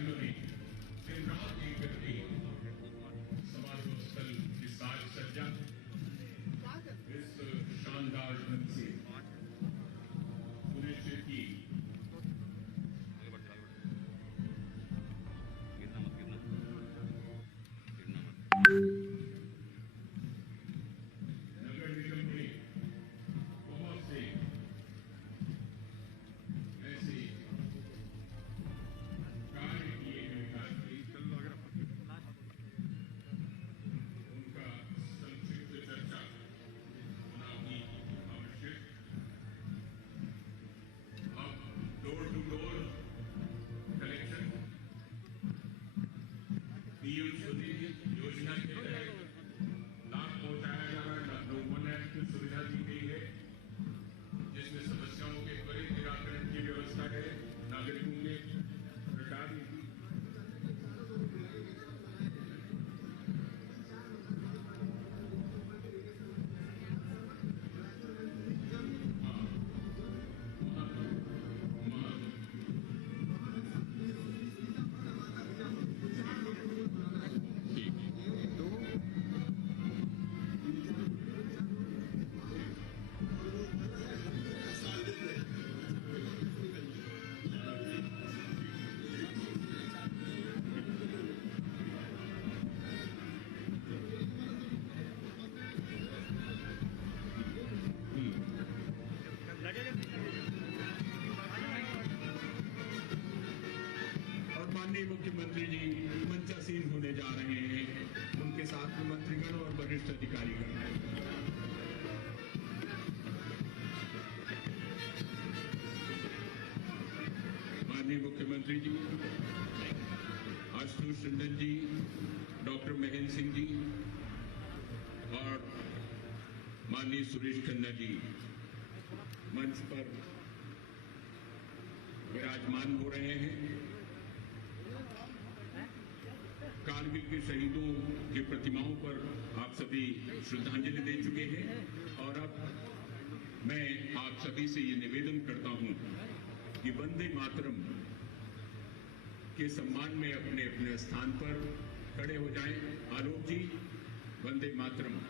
जनवरी दिन रात एक करती समारोह स्थल की साज सज्जा इस शानदार ढंग से सुनिश्चित की। नगर निगम ने बहुत से ऐसे कार्य किए हैं विकास के, उनका संक्षिप्त चर्चा होना भी आवश्यक। अब door to door collection PM Svanidhi योजना के तहत लाभ पहुंचाया जा रहा है। लखनऊ वन ऐप की सुविधा दी गई है जिसमें समस्याओं के त्वरित निराकरण की व्यवस्था है। नागरिकों के प्रचार माननीय मुख्यमंत्री जी मंचासीन होने जा रहे हैं, उनके साथ में मंत्रीगण और वरिष्ठ अधिकारीगण। माननीय मुख्यमंत्री जी आशुतोष टंडन जी, डॉक्टर महेंद्र सिंह जी और माननीय सुरेश खन्ना जी मंच पर विराजमान हो रहे हैं। कारगिल के शहीदों की प्रतिमाओं पर आप सभी श्रद्धांजलि दे चुके हैं और अब मैं आप सभी से ये निवेदन करता हूं कि वंदे मातरम के सम्मान में अपने अपने स्थान पर खड़े हो जाएं। आलोक जी, वंदे मातरम।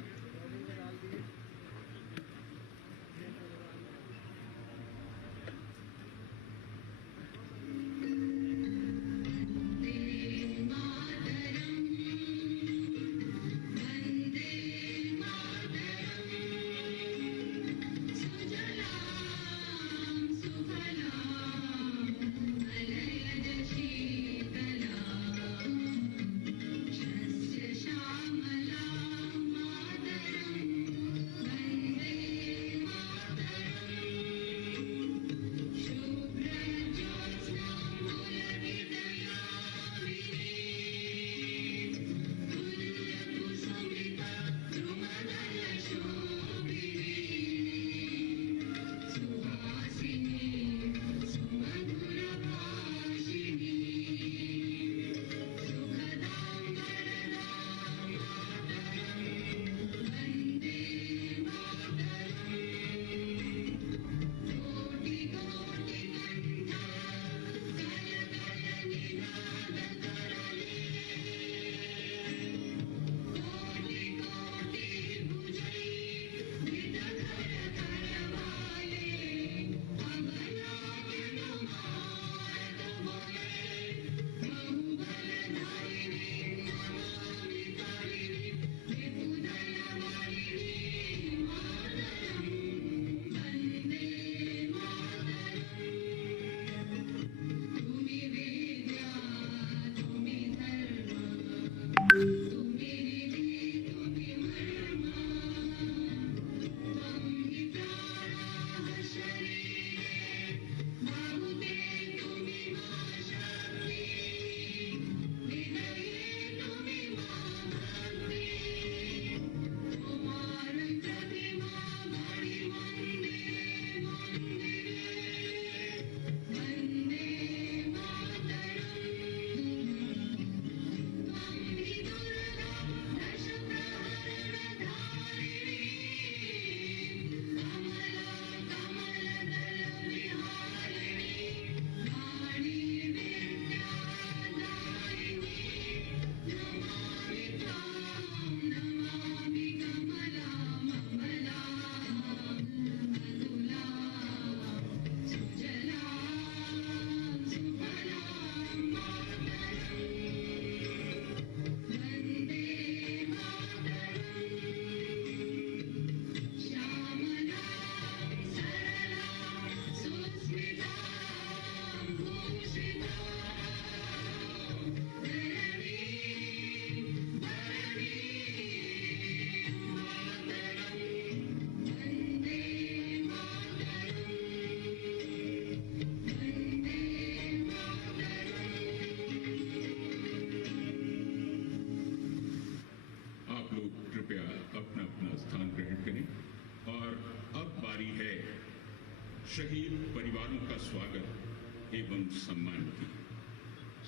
स्वागत एवं सम्मान की।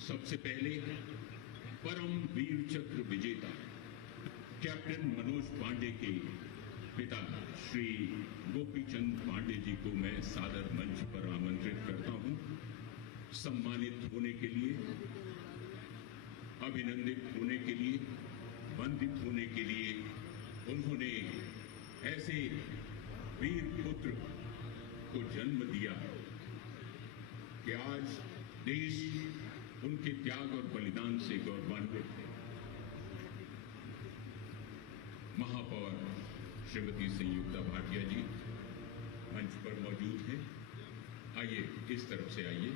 सबसे पहले परम वीर चक्र विजेता कैप्टन मनोज पांडे के पिता श्री गोपीचंद पांडे जी को मैं सादर मंच पर आमंत्रित करता हूं। सम्मानित होने के लिए, अभिनंदित होने के लिए, वंदित होने के लिए उन्होंने ऐसे वीर पुत्र को जन्म दिया कि आज देश उनके त्याग और बलिदान से गौरवान्वित है। महापौर श्रीमती संयुक्ता भाटिया जी मंच पर मौजूद हैं। आइए, इस तरफ से आइए,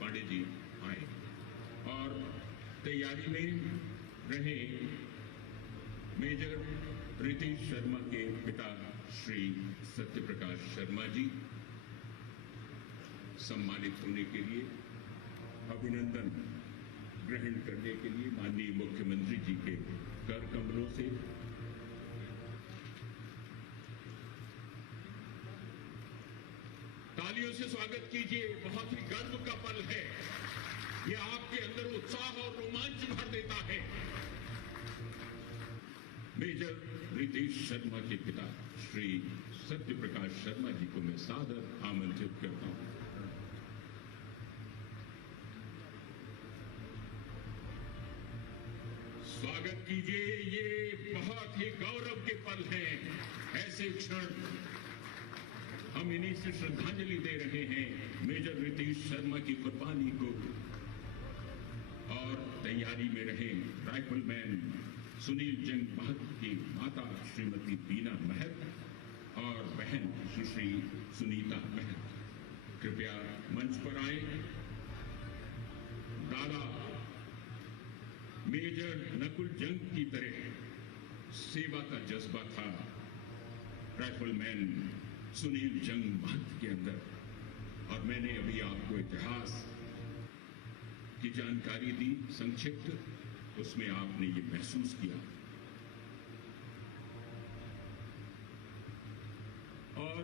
पांडे जी आए और तैयारी में रहे मेजर रितेश शर्मा के पिता श्री सत्यप्रकाश शर्मा जी सम्मानित होने के लिए, अभिनंदन ग्रहण करने के लिए माननीय मुख्यमंत्री जी के कर कमलों से तालियों से स्वागत कीजिए। बहुत ही गर्व का पल है, यह आपके अंदर उत्साह और रोमांच भर देता है। मेजर रितेश शर्मा के पिता श्री सत्यप्रकाश शर्मा जी को मैं सादर आमंत्रित करता हूं। स्वागत कीजिए। ये बहुत ही गौरव के पल हैं। ऐसे क्षण हम इन्हीं से श्रद्धांजलि दे रहे हैं मेजर रितेश शर्मा की कुर्बानी को। और तैयारी में रहे राइफलमैन सुनील जंग महत की माता श्रीमती बीना महत और बहन सुश्री सुनीता महत, कृपया मंच पर आए। दादा मेजर नकुल जंग की तरह सेवा का जज्बा था राइफलमैन सुनील जंग महत के अंदर, और मैंने अभी आपको इतिहास की जानकारी दी संक्षिप्त, उसमें आपने ये महसूस किया। और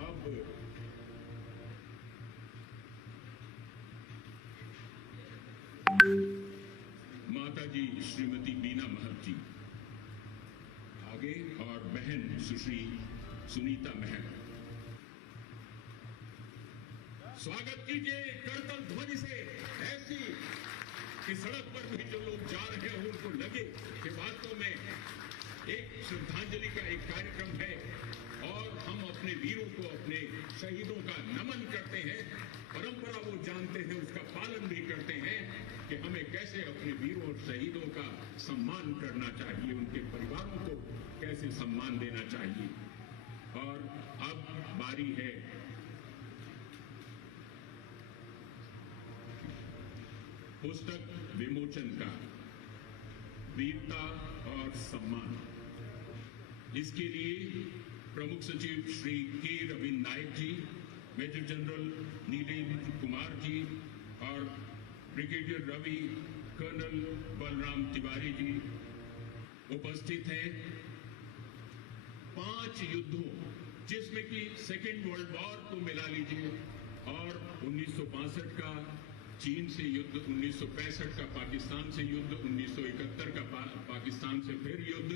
अब माता जी श्रीमती बीना महत जी आगे और बहन सुश्री सुनीता महत, स्वागत कीजिए करतल ध्वनि से। ऐसी कि सड़क पर भी जो लोग जा रहे हैं उनको लगे कि वास्तव में एक श्रद्धांजलि का एक कार्यक्रम है और हम अपने वीरों को, अपने शहीदों का नमन करते हैं। परंपरा वो जानते हैं, उसका पालन भी करते हैं कि हमें कैसे अपने वीरों और शहीदों का सम्मान करना चाहिए, उनके परिवारों को कैसे सम्मान देना चाहिए। और अब बारी है पुस्तक विमोचन का, वीरता और सम्मान। इसके लिए प्रमुख सचिव श्री के रविंद्र नायक जी, मेजर जनरल नीलेंद्र कुमार जी और ब्रिगेडियर रवि, कर्नल बलराम तिवारी जी उपस्थित हैं। 5 युद्धों, जिसमें कि सेकेंड वर्ल्ड वॉर को मिला लीजिए और 1962 का चीन से युद्ध, 1965 का पाकिस्तान से युद्ध, 1971 का पाकिस्तान से फिर युद्ध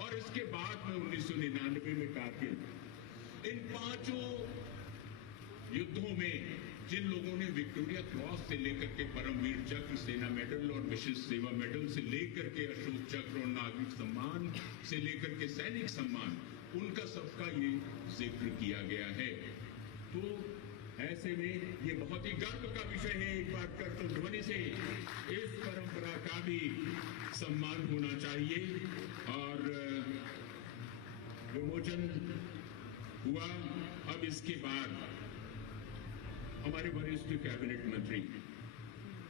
और इसके बाद में 1999 में कारगिल। इन 5 युद्धों में जिन लोगों ने विक्टोरिया क्रॉस से लेकर के परमवीर चक्र, सेना मेडल और विशिष्ट सेवा मेडल से लेकर के अशोक चक्र और नागरिक सम्मान से लेकर के सैनिक सम्मान, उनका सबका ये जिक्र किया गया है। तो ऐसे में ये बहुत ही गर्व का विषय है। एक बार करतल ध्वनि से इस परंपरा का भी सम्मान होना चाहिए। और विमोचन हुआ। अब इसके बाद हमारे वरिष्ठ कैबिनेट मंत्री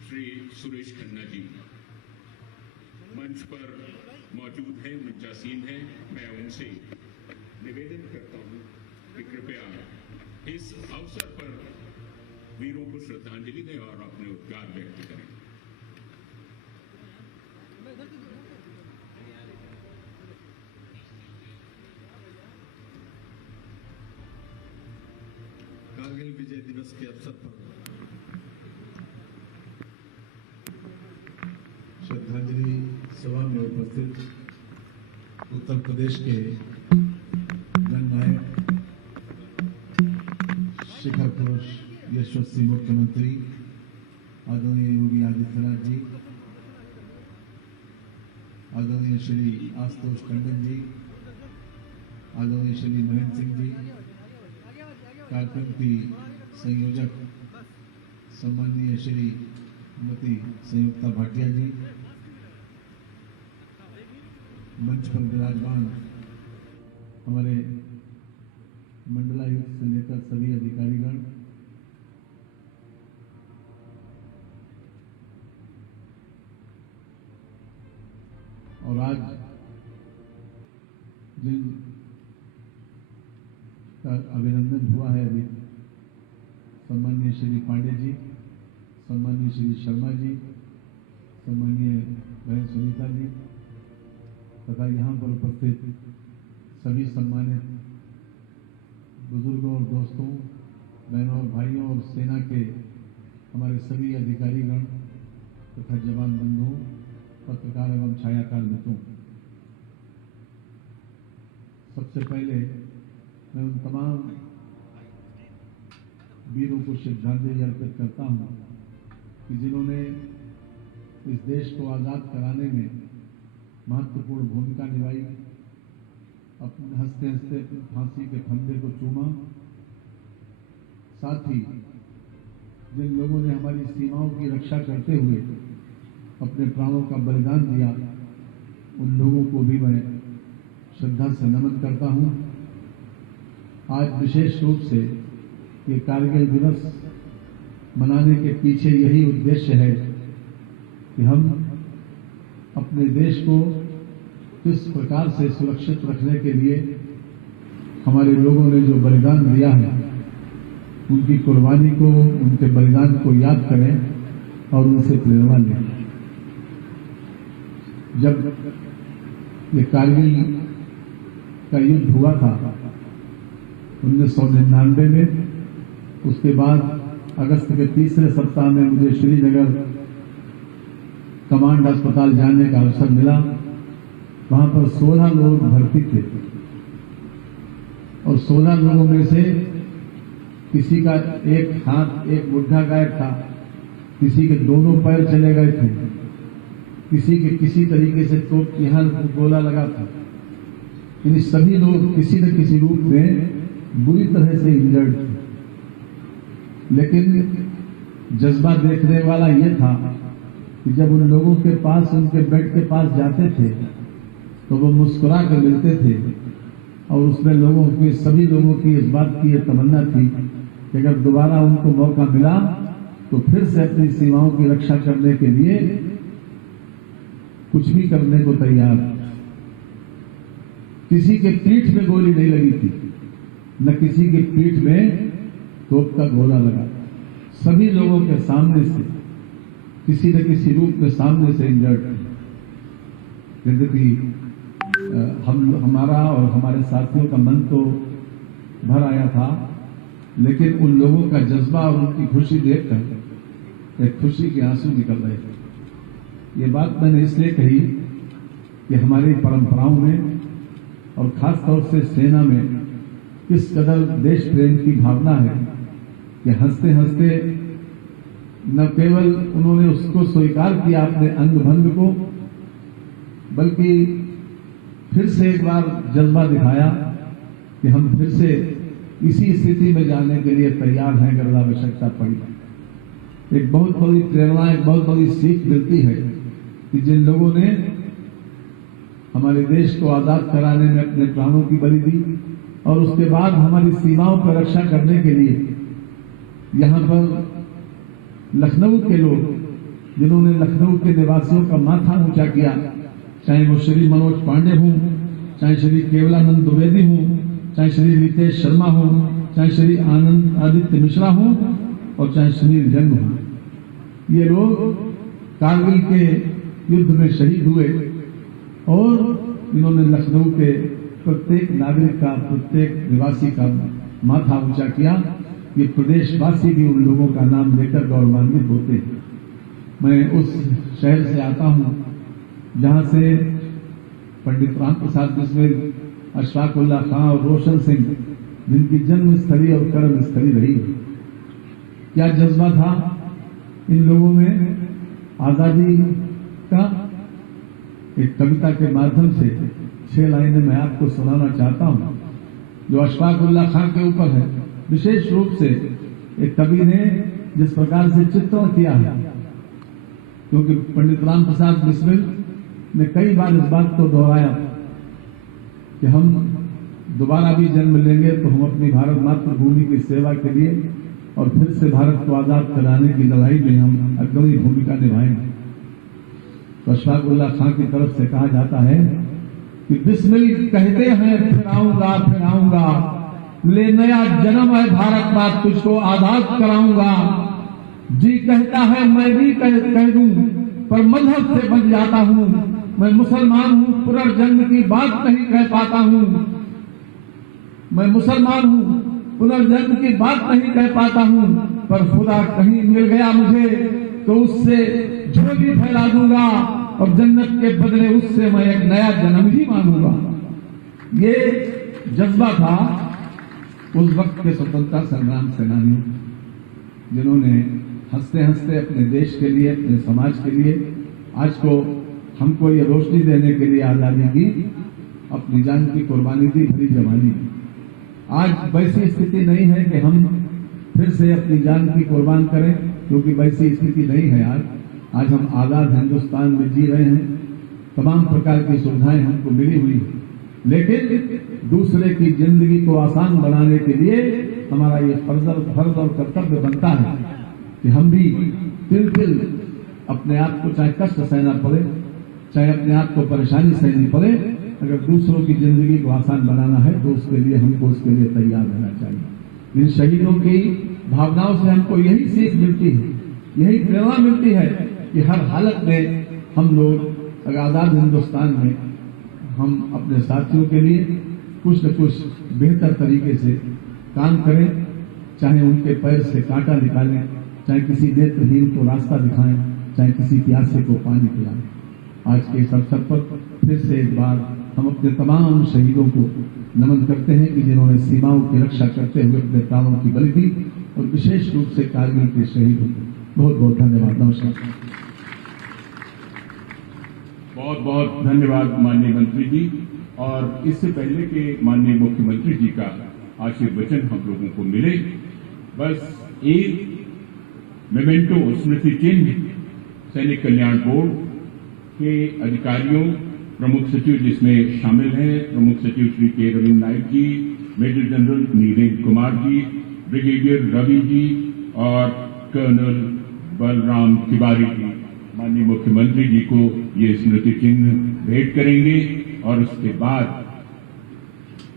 श्री सुरेश खन्ना जी मंच पर मौजूद हैं, मुंजासीन हैं। मैं उनसे निवेदन करता हूं कि कृपया इस अवसर पर वीरों को श्रद्धांजलि दें और अपने उद्गार व्यक्त करें। विजय दिवस के अवसर पर श्रद्धांजलि सभा में उपस्थित उत्तर प्रदेश के जननायक शिखर पुरुष यशस्वी मुख्यमंत्री आदरणीय योगी आदित्यनाथ जी, आदरणीय श्री आशुतोष टंडन जी, आदरणीय श्री महेंद्र सिंह जी, कार्यक्रम की संयोजक सम्माननीय श्रीमती संयुक्ता भाटिया जी, मंच पर विराजमान हमारे मंडलायुक्त से लेकर सभी अधिकारीगण, और आज जिन का अभिनंदन हुआ है अभी, सम्माननीय श्री पांडे जी, सम्माननीय श्री शर्मा जी, सम्माननीय बहन सुनीता जी तथा यहाँ पर उपस्थित सभी सम्मानित बुजुर्गों और दोस्तों, बहनों और भाइयों और सेना के हमारे सभी अधिकारीगण तथा जवान बंधुओं, पत्रकार एवं छायाकार मित्रों, सबसे पहले मैं उन तमाम वीरों को श्रद्धांजलि अर्पित करता हूं कि जिन्होंने इस देश को आजाद कराने में महत्वपूर्ण भूमिका निभाई, अपने हंसते हंसते फांसी के फंदे को चूमा। साथ ही जिन लोगों ने हमारी सीमाओं की रक्षा करते हुए अपने प्राणों का बलिदान दिया, उन लोगों को भी मैं श्रद्धा से नमन करता हूं। आज विशेष रूप से ये कारगिल दिवस मनाने के पीछे यही उद्देश्य है कि हम अपने देश को किस प्रकार से सुरक्षित रखने के लिए हमारे लोगों ने जो बलिदान दिया है, उनकी कुर्बानी को, उनके बलिदान को याद करें और उनसे प्रेरणा लें। जब ये कारगिल का युद्ध हुआ था 1999 में, उसके बाद अगस्त के तीसरे सप्ताह में मुझे श्रीनगर कमांड अस्पताल जाने का अवसर मिला। वहां पर 16 लोग भर्ती थे और 16 लोगों में से किसी का एक हाथ, एक मुट्ठा गायब था, किसी के दोनों पैर चले गए थे, किसी के किसी तरीके से तोप यहां गोला लगा था। इन सभी लोग किसी न किसी रूप में बुरी तरह से इंजर्ड थे, लेकिन जज्बा देखने वाला यह था कि जब उन लोगों के पास, उनके बेड के पास जाते थे तो वो मुस्कुरा कर मिलते थे, और उसमें लोगों की, सभी लोगों की इस बात की यह तमन्ना थी कि अगर दोबारा उनको मौका मिला तो फिर से अपनी सीमाओं की रक्षा करने के लिए कुछ भी करने को तैयार। किसी के पीठ में गोली नहीं लगी थी, न किसी के पीठ में तोप का गोला लगा। सभी लोगों के सामने से, किसी न किसी रूप में सामने से इंजर्ड थे। यद्यपि हमारा और हमारे साथियों का मन तो भर आया था, लेकिन उन लोगों का जज्बा और उनकी खुशी देखकर एक खुशी के आंसू निकल रहे थे। ये बात मैंने इसलिए कही कि हमारी परंपराओं में और खास तौर से सेना में किस कदर देश प्रेम की भावना है कि हंसते हंसते न केवल उन्होंने उसको स्वीकार किया, अपने अंग भंग को, बल्कि फिर से एक बार जज्बा दिखाया कि हम फिर से इसी स्थिति में जाने के लिए तैयार हैं अगर आवश्यकता पड़ी। एक बहुत बड़ी प्रेरणा, एक बहुत बड़ी सीख मिलती है कि जिन लोगों ने हमारे देश को आजाद कराने में अपने प्राणों की बलि दी और उसके बाद हमारी सीमाओं पर रक्षा करने के लिए यहां पर लखनऊ के लोग, जिन्होंने लखनऊ के निवासियों का माथा ऊंचा किया, चाहे वो श्री मनोज पांडे हों, चाहे श्री केवलानंद द्विवेदी हों, चाहे श्री रितेश शर्मा हों, चाहे श्री आनंद आदित्य मिश्रा हों और चाहे सुनील जैन हों, ये लोग कारगिल के युद्ध में शहीद हुए और इन्होंने लखनऊ के प्रत्येक नागरिक का, प्रत्येक निवासी का माथा ऊंचा किया ये प्रदेशवासी भी उन लोगों का नाम लेकर गौरवान्वित होते हैं। मैं उस शहर से आता हूं जहां से पंडित राम प्रसाद बिस्मिल, अशफाक उल्लाह खां और रोशन सिंह, जिनकी जन्म स्थली और कर्म स्थली रही। क्या जज्बा था इन लोगों में आजादी का। एक कविता के माध्यम से 6 लाइनें मैं आपको सुनाना चाहता हूं जो अशफाक उल्लाह खां के ऊपर है। विशेष रूप से एक कवि ने जिस प्रकार से चित्रण किया है, क्योंकि पंडित राम प्रसाद बिस्मिल ने कई बार इस बात को दोहराया कि हम दोबारा भी जन्म लेंगे तो हम अपनी भारत मातृभूमि की सेवा के लिए और फिर से भारत को आजाद कराने की लड़ाई में हम अग्रणी भूमिका निभाएंगे। तो अशफाक उल्लाह खां की तरफ से कहा जाता है कि बिस्मिल कहते हैं फिर आऊंगा, ले नया जन्म है भारत माँ, तुझको आजाद कराऊंगा। जी कहता है मैं भी कह दूं, पर मजहब से बच जाता हूं। मैं मुसलमान हूं, पुनर्जन्म की बात नहीं कह पाता हूं। मैं मुसलमान हूं, पुनर्जन्म की बात नहीं कह पाता हूं, पर खुदा कहीं मिल गया मुझे तो उससे झोली फैला दूंगा और जन्नत के बदले उससे मैं एक नया जन्म ही मांगूंगा। ये जज्बा था उस वक्त के स्वतंत्रता संग्राम सेनानियों, जिन्होंने हंसते हंसते अपने देश के लिए, अपने समाज के लिए, आज को हमको ये रोशनी देने के लिए आजादी की अपनी जान की कुर्बानी दी, भरी जवानी। आज वैसी स्थिति नहीं है कि हम फिर से अपनी जान की कुर्बान करें, क्योंकि वैसी स्थिति नहीं है। आज हम आजाद हिंदुस्तान में जी रहे हैं, तमाम प्रकार की सुविधाएं हमको मिली हुई हैं, लेकिन दूसरे की जिंदगी को आसान बनाने के लिए हमारा ये फर्ज और कर्तव्य बनता है कि हम भी तिल अपने आप को, चाहे कष्ट सहना पड़े, चाहे अपने आप को परेशानी सहनी पड़े, अगर दूसरों की जिंदगी को आसान बनाना है तो उसके लिए हमको उसके लिए तैयार रहना चाहिए। इन शहीदों की भावनाओं से हमको यही सीख मिलती है, यही प्रेरणा मिलती है कि हर हालत में हम लोग अगर आजाद हिंदुस्तान में हम अपने साथियों के लिए कुछ न कुछ बेहतर तरीके से काम करें, चाहे उनके पैर से कांटा निकालें, चाहे किसी नेत्रहीन को रास्ता दिखाएं, चाहे किसी प्यासे को पानी पिलाएं। आज के इस अवसर पर फिर से एक बार हम अपने तमाम शहीदों को नमन करते हैं कि जिन्होंने सीमाओं की रक्षा करते हुए अपने प्राणों की बलि दी, और विशेष रूप से कारगिल के शहीदों को बहुत बहुत धन्यवाद। नमस्कार। बहुत बहुत धन्यवाद माननीय मंत्री जी। और इससे पहले कि माननीय मुख्यमंत्री जी का आशीर्वचन हम लोगों को मिले, बस एक मेमेंटो स्मृति चिन्ह सैनिक कल्याण बोर्ड के अधिकारियों, प्रमुख सचिव जिसमें शामिल हैं प्रमुख सचिव श्री के रविन्द्र नायक जी, major general Neeraj Kumar ji, brigadier Ravi ji और कर्नल बलराम तिवारी जी, माननीय मुख्यमंत्री जी को ये स्मृति चिन्ह भेंट करेंगे और उसके बाद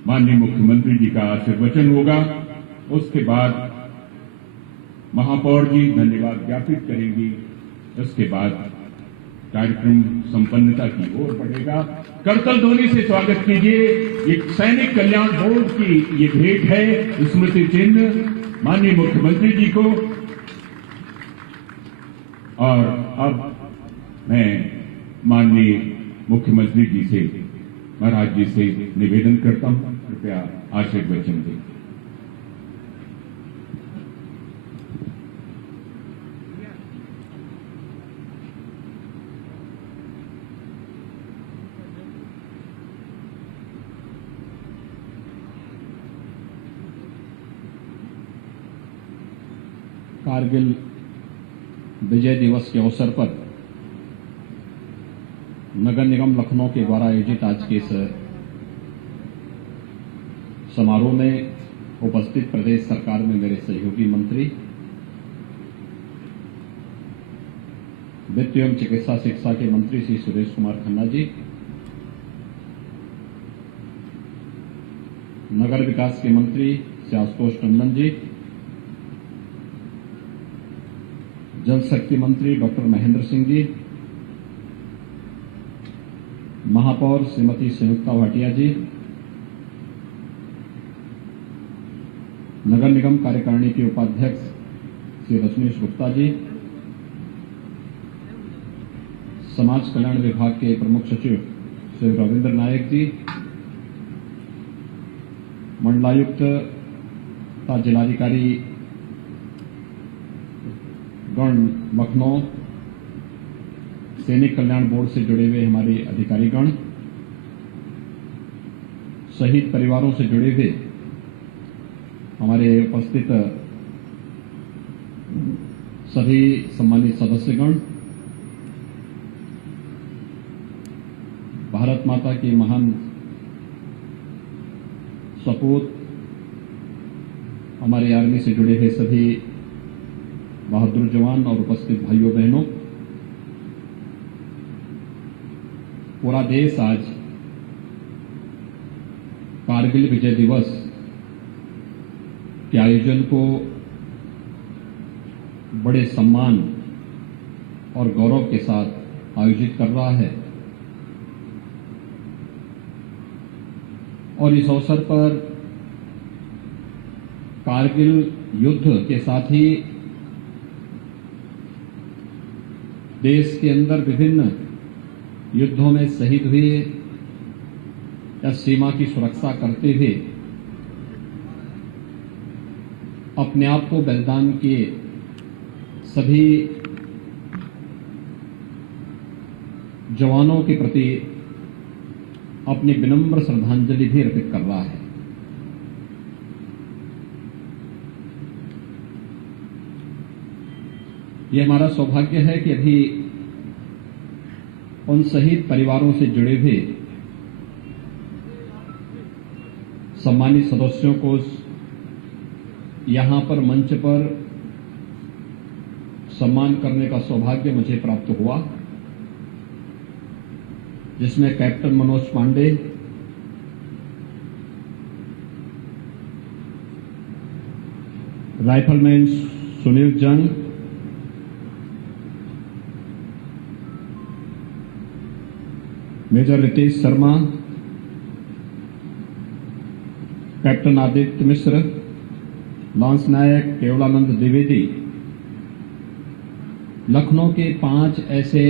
माननीय मुख्यमंत्री जी का आशीर्वचन होगा। उसके बाद महापौर जी धन्यवाद ज्ञापित करेंगी। उसके बाद कार्यक्रम संपन्नता की ओर बढ़ेगा। करतल ध्वनि से स्वागत कीजिए। ये सैनिक कल्याण बोर्ड की ये भेंट है, स्मृति चिन्ह माननीय मुख्यमंत्री जी को। और अब मैं माननीय मुख्यमंत्री जी से, महाराज जी से निवेदन करता हूं, कृपया आशीर्वचन दें। कारगिल विजय दिवस के अवसर पर नगर निगम लखनऊ के द्वारा आयोजित आज के इस समारोह में उपस्थित प्रदेश सरकार में मेरे सहयोगी मंत्री, वित्त एवं चिकित्सा शिक्षा के मंत्री श्री सुरेश कुमार खन्ना जी, नगर विकास के मंत्री श्री आशुतोष टंडन जी, जल शक्ति मंत्री डॉक्टर महेंद्र सिंह जी, महापौर श्रीमती संयुक्ता भाटिया जी, नगर निगम कार्यकारिणी के उपाध्यक्ष श्री रजनीश गुप्ता जी, समाज कल्याण विभाग के प्रमुख सचिव श्री रविंद्र नायक जी, मंडलायुक्त तथा जिलाधिकारी गण लखनऊ, सैनिक कल्याण बोर्ड से जुड़े हुए हमारे अधिकारीगण, शहीद परिवारों से जुड़े हुए हमारे उपस्थित सभी सम्मानित सदस्यगण, भारत माता की महान सपूत हमारे आर्मी से जुड़े हुए सभी बहादुर जवान और उपस्थित भाइयों बहनों, पूरा देश आज कारगिल विजय दिवस के आयोजन को बड़े सम्मान और गौरव के साथ आयोजित कर रहा है और इस अवसर पर कारगिल युद्ध के साथ ही देश के अंदर विभिन्न युद्धों में शहीद हुए या सीमा की सुरक्षा करते हुए अपने आप को बलिदान किए सभी जवानों के प्रति अपनी विनम्र श्रद्धांजलि भी अर्पित कर रहा है। यह हमारा सौभाग्य है कि अभी उन शहीद परिवारों से जुड़े हुए सम्मानित सदस्यों को यहां पर मंच पर सम्मान करने का सौभाग्य मुझे प्राप्त हुआ, जिसमें कैप्टन मनोज पांडे, राइफलमैन सुनील जंग, मेजर रितेश शर्मा, कैप्टन आदित्य मिश्र, लांस नायक केवलानंद द्विवेदी, लखनऊ के 5 ऐसे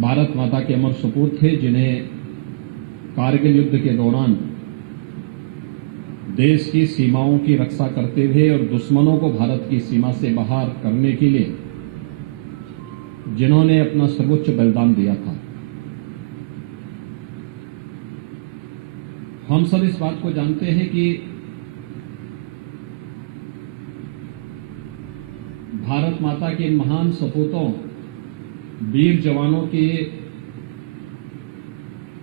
भारत माता के अमर सपूत थे जिन्हें कारगिल युद्ध के दौरान देश की सीमाओं की रक्षा करते हुए और दुश्मनों को भारत की सीमा से बाहर करने के लिए जिन्होंने अपना सर्वोच्च बलिदान दिया था। हम सब इस बात को जानते हैं कि भारत माता के महान सपूतों, वीर जवानों की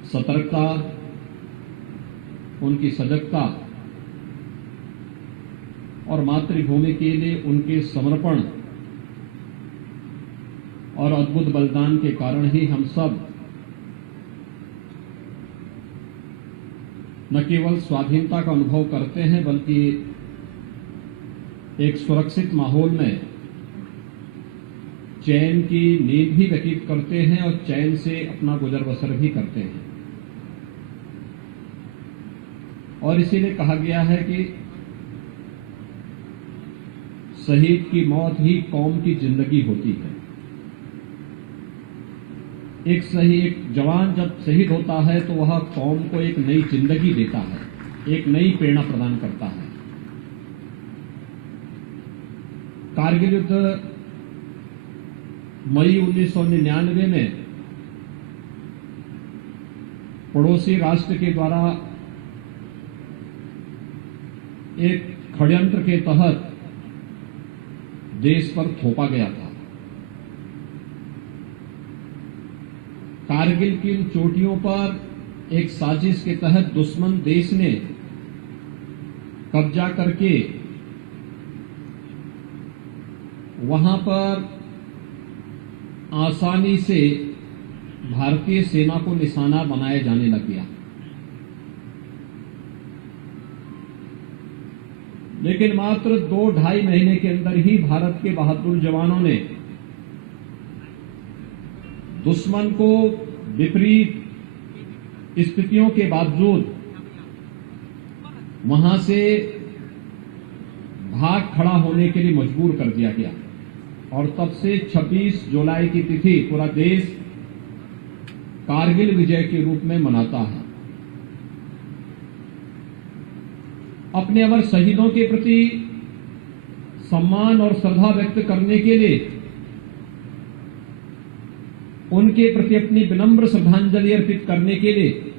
सतर्कता, उनकी सजगता और मातृभूमि के लिए उनके समर्पण और अद्भुत बलिदान के कारण ही हम सब न केवल स्वाधीनता का अनुभव करते हैं बल्कि एक सुरक्षित माहौल में चैन की नींद भी व्यतीत करते हैं और चैन से अपना गुजर बसर भी करते हैं। और इसीलिए कहा गया है कि शहीद की मौत ही कौम की जिंदगी होती है। एक जवान जब शहीद होता है तो वह कौम को एक नई जिंदगी देता है, एक नई प्रेरणा प्रदान करता है। कारगिल युद्ध मई 1999 में पड़ोसी राष्ट्र के द्वारा एक षड्यंत्र के तहत देश पर थोपा गया था। कारगिल की उन चोटियों पर एक साजिश के तहत दुश्मन देश ने कब्जा करके वहां पर आसानी से भारतीय सेना को निशाना बनाया जाने लग गया। लेकिन मात्र 2-2.5 महीने के अंदर ही भारत के बहादुर जवानों ने दुश्मन को विपरीत स्थितियों के बावजूद वहां से भाग खड़ा होने के लिए मजबूर कर दिया गया और तब से 26 जुलाई की तिथि पूरा देश कारगिल विजय के रूप में मनाता है। अपने अमर शहीदों के प्रति सम्मान और श्रद्धा व्यक्त करने के लिए उनके प्रति अपनी विनम्र श्रद्धांजलि अर्पित करने के लिए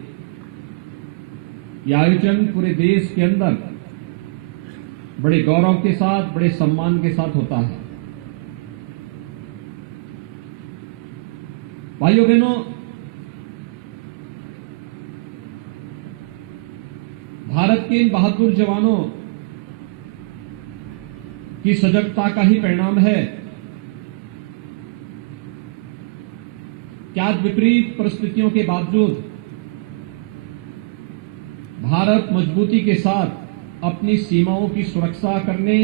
यह आयोजन पूरे देश के अंदर बड़े गौरव के साथ, बड़े सम्मान के साथ होता है। भाइयों बहनों, भारत के इन बहादुर जवानों की सजगता का ही परिणाम है कि आज विपरीत परिस्थितियों के बावजूद भारत मजबूती के साथ अपनी सीमाओं की सुरक्षा करने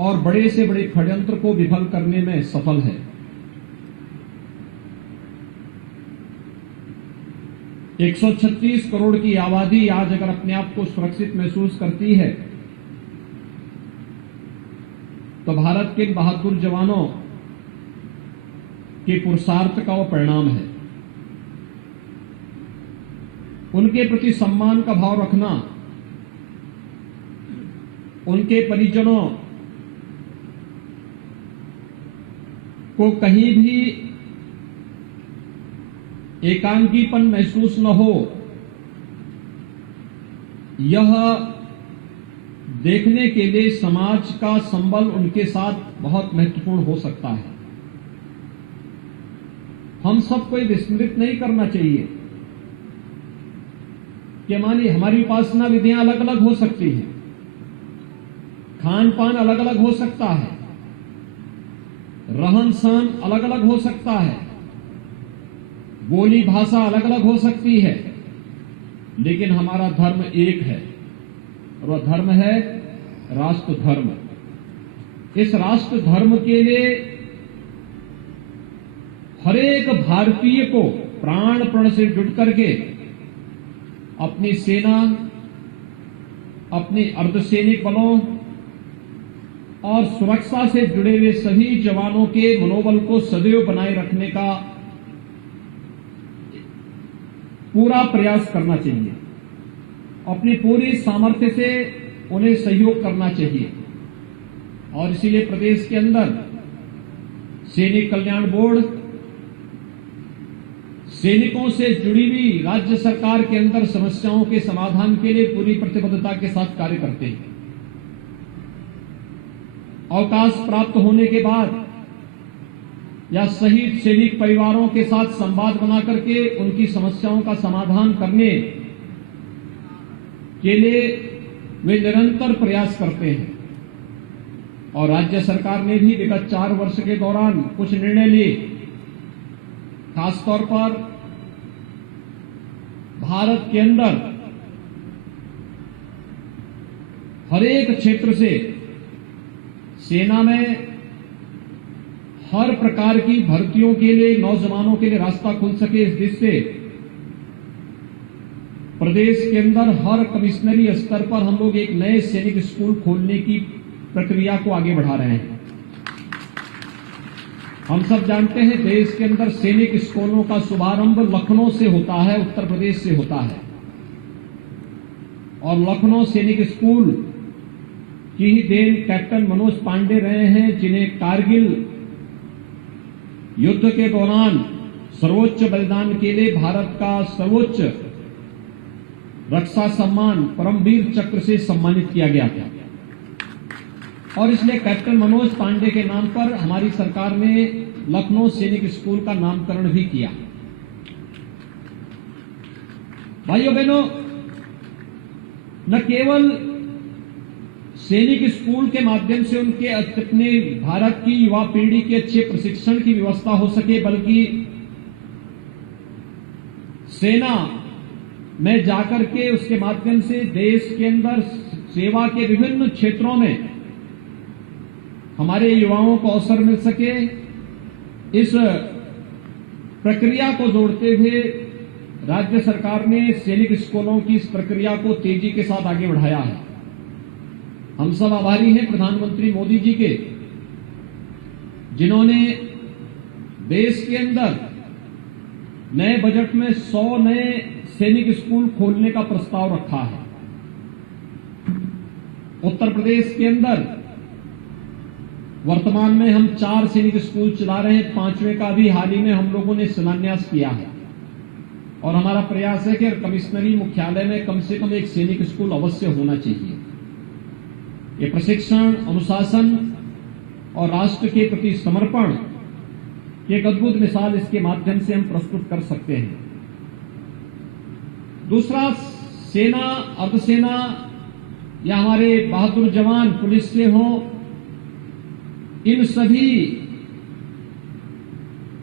और बड़े से बड़े षड्यंत्र को विफल करने में सफल है। एक 136 करोड़ की आबादी आज अगर अपने आप को सुरक्षित महसूस करती है तो भारत के बहादुर जवानों के पुरुषार्थ का वो परिणाम है। उनके प्रति सम्मान का भाव रखना, उनके परिजनों को कहीं भी एकांकीपन महसूस न हो, यह देखने के लिए समाज का संबल उनके साथ बहुत महत्वपूर्ण हो सकता है। हम सबको विस्मृत नहीं करना चाहिए कि मानिए हमारी उपासना विधियां अलग अलग हो सकती हैं, खान पान अलग अलग हो सकता है, रहन सहन अलग अलग हो सकता है, बोली भाषा अलग अलग हो सकती है, लेकिन हमारा धर्म एक है और वह धर्म है राष्ट्र धर्म। इस राष्ट्र धर्म के लिए हर एक भारतीय को प्राण प्रण से जुट करके अपनी सेना, अपनी अर्धसैनिक बलों और सुरक्षा से जुड़े हुए सभी जवानों के मनोबल को सदैव बनाए रखने का पूरा प्रयास करना चाहिए। अपनी पूरी सामर्थ्य से उन्हें सहयोग करना चाहिए और इसीलिए प्रदेश के अंदर सैनिक कल्याण बोर्ड सैनिकों से जुड़ी हुई राज्य सरकार के अंदर समस्याओं के समाधान के लिए पूरी प्रतिबद्धता के साथ कार्य करते हैं। अवकाश प्राप्त होने के बाद या शहीद सैनिक परिवारों के साथ संवाद बना करके उनकी समस्याओं का समाधान करने के लिए वे निरंतर प्रयास करते हैं और राज्य सरकार ने भी विगत 4 वर्ष के दौरान कुछ निर्णय लिए। खासतौर पर भारत के अंदर हर एक क्षेत्र से सेना में हर प्रकार की भर्तियों के लिए नौजवानों के लिए रास्ता खुल सके, इस दृष्टि से प्रदेश के अंदर हर कमिश्नरी स्तर पर हम लोग एक नए सैनिक स्कूल खोलने की प्रक्रिया को आगे बढ़ा रहे हैं। हम सब जानते हैं देश के अंदर सैनिक स्कूलों का शुभारंभ लखनऊ से होता है, उत्तर प्रदेश से होता है और लखनऊ सैनिक स्कूल की ही देन कैप्टन मनोज पांडे रहे हैं, जिन्हें कारगिल युद्ध के दौरान सर्वोच्च बलिदान के लिए भारत का सर्वोच्च रक्षा सम्मान परमवीर चक्र से सम्मानित किया गया था और इसलिए कैप्टन मनोज पांडे के नाम पर हमारी सरकार ने लखनऊ सैनिक स्कूल का नामकरण भी किया। भाइयों बहनों, न केवल सैनिक स्कूल के माध्यम से उनके अपने भारत की युवा पीढ़ी के अच्छे प्रशिक्षण की व्यवस्था हो सके, बल्कि सेना में जाकर के उसके माध्यम से देश के अंदर सेवा के विभिन्न क्षेत्रों में हमारे युवाओं को अवसर मिल सके, इस प्रक्रिया को जोड़ते हुए राज्य सरकार ने सैनिक स्कूलों की इस प्रक्रिया को तेजी के साथ आगे बढ़ाया है। हम सब आभारी हैं प्रधानमंत्री मोदी जी के, जिन्होंने देश के अंदर नए बजट में 100 नए सैनिक स्कूल खोलने का प्रस्ताव रखा है। उत्तर प्रदेश के अंदर वर्तमान में हम 4 सैनिक स्कूल चला रहे हैं, 5वें का भी हाल ही में हम लोगों ने शिलान्यास किया है और हमारा प्रयास है कि कमिश्नरी मुख्यालय में कम से कम एक सैनिक स्कूल अवश्य होना चाहिए। ये प्रशिक्षण, अनुशासन और राष्ट्र के प्रति समर्पण की एक अद्भुत मिसाल इसके माध्यम से हम प्रस्तुत कर सकते हैं। दूसरा, सेना, अर्धसेना या हमारे बहादुर जवान पुलिस से हों, इन सभी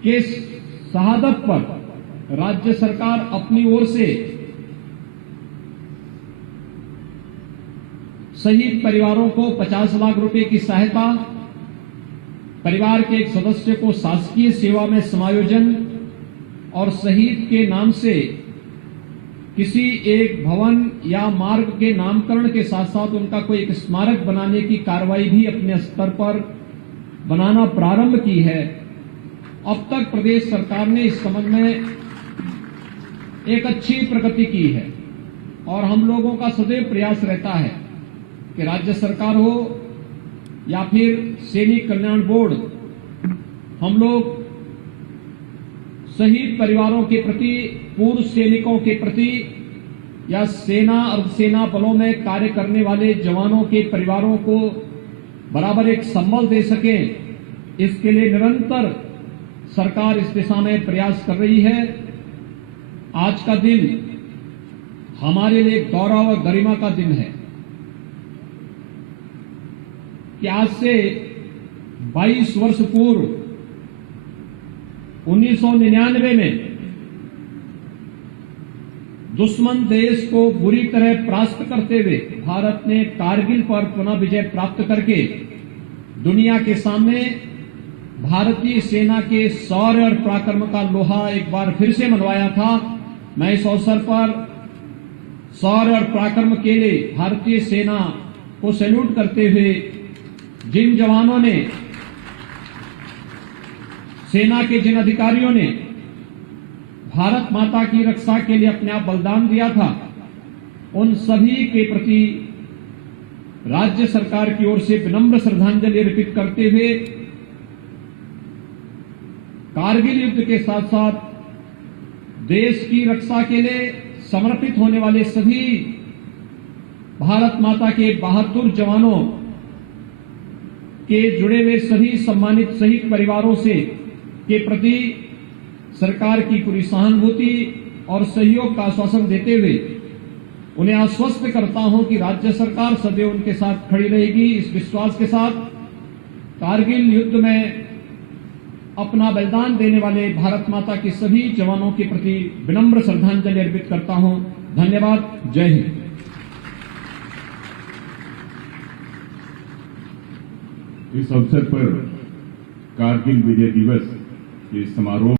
के शहादत पर राज्य सरकार अपनी ओर से शहीद परिवारों को 50 लाख रुपए की सहायता, परिवार के एक सदस्य को शासकीय सेवा में समायोजन और शहीद के नाम से किसी एक भवन या मार्ग के नामकरण के साथ साथ उनका कोई एक स्मारक बनाने की कार्रवाई भी अपने स्तर पर बनाना प्रारंभ की है। अब तक प्रदेश सरकार ने इस संबंध में एक अच्छी प्रगति की है और हम लोगों का सदैव प्रयास रहता है कि राज्य सरकार हो या फिर सैनिक कल्याण बोर्ड, हम लोग शहीद परिवारों के प्रति, पूर्व सैनिकों के प्रति या सेना, अर्धसेना बलों में कार्य करने वाले जवानों के परिवारों को बराबर एक संबल दे सके, इसके लिए निरंतर सरकार इस दिशा में प्रयास कर रही है। आज का दिन हमारे लिए गौरव और गरिमा का दिन है कि आज से 22 वर्ष पूर्व 1999 में दुश्मन देश को बुरी तरह परास्त करते हुए भारत ने कारगिल पर पुनः विजय प्राप्त करके दुनिया के सामने भारतीय सेना के शौर्य और पराक्रम का लोहा एक बार फिर से मनवाया था। मैं इस अवसर पर शौर्य और पराक्रम के लिए भारतीय सेना को सैल्यूट करते हुए जिन जवानों ने, सेना के जिन अधिकारियों ने भारत माता की रक्षा के लिए अपने आप बलिदान दिया था, उन सभी के प्रति राज्य सरकार की ओर से विनम्र श्रद्धांजलि अर्पित करते हुए कारगिल युद्ध के साथ साथ देश की रक्षा के लिए समर्पित होने वाले सभी भारत माता के बहादुर जवानों के जुड़े हुए सभी सम्मानित शहीद परिवारों से के प्रति सरकार की पूरी सहानुभूति और सहयोग का आश्वासन देते हुए उन्हें आश्वस्त करता हूं कि राज्य सरकार सदैव उनके साथ खड़ी रहेगी। इस विश्वास के साथ कारगिल युद्ध में अपना बलिदान देने वाले भारत माता के सभी जवानों के प्रति विनम्र श्रद्धांजलि अर्पित करता हूं। धन्यवाद। जय हिंद। इस अवसर पर कारगिल विजय दिवस के समारोह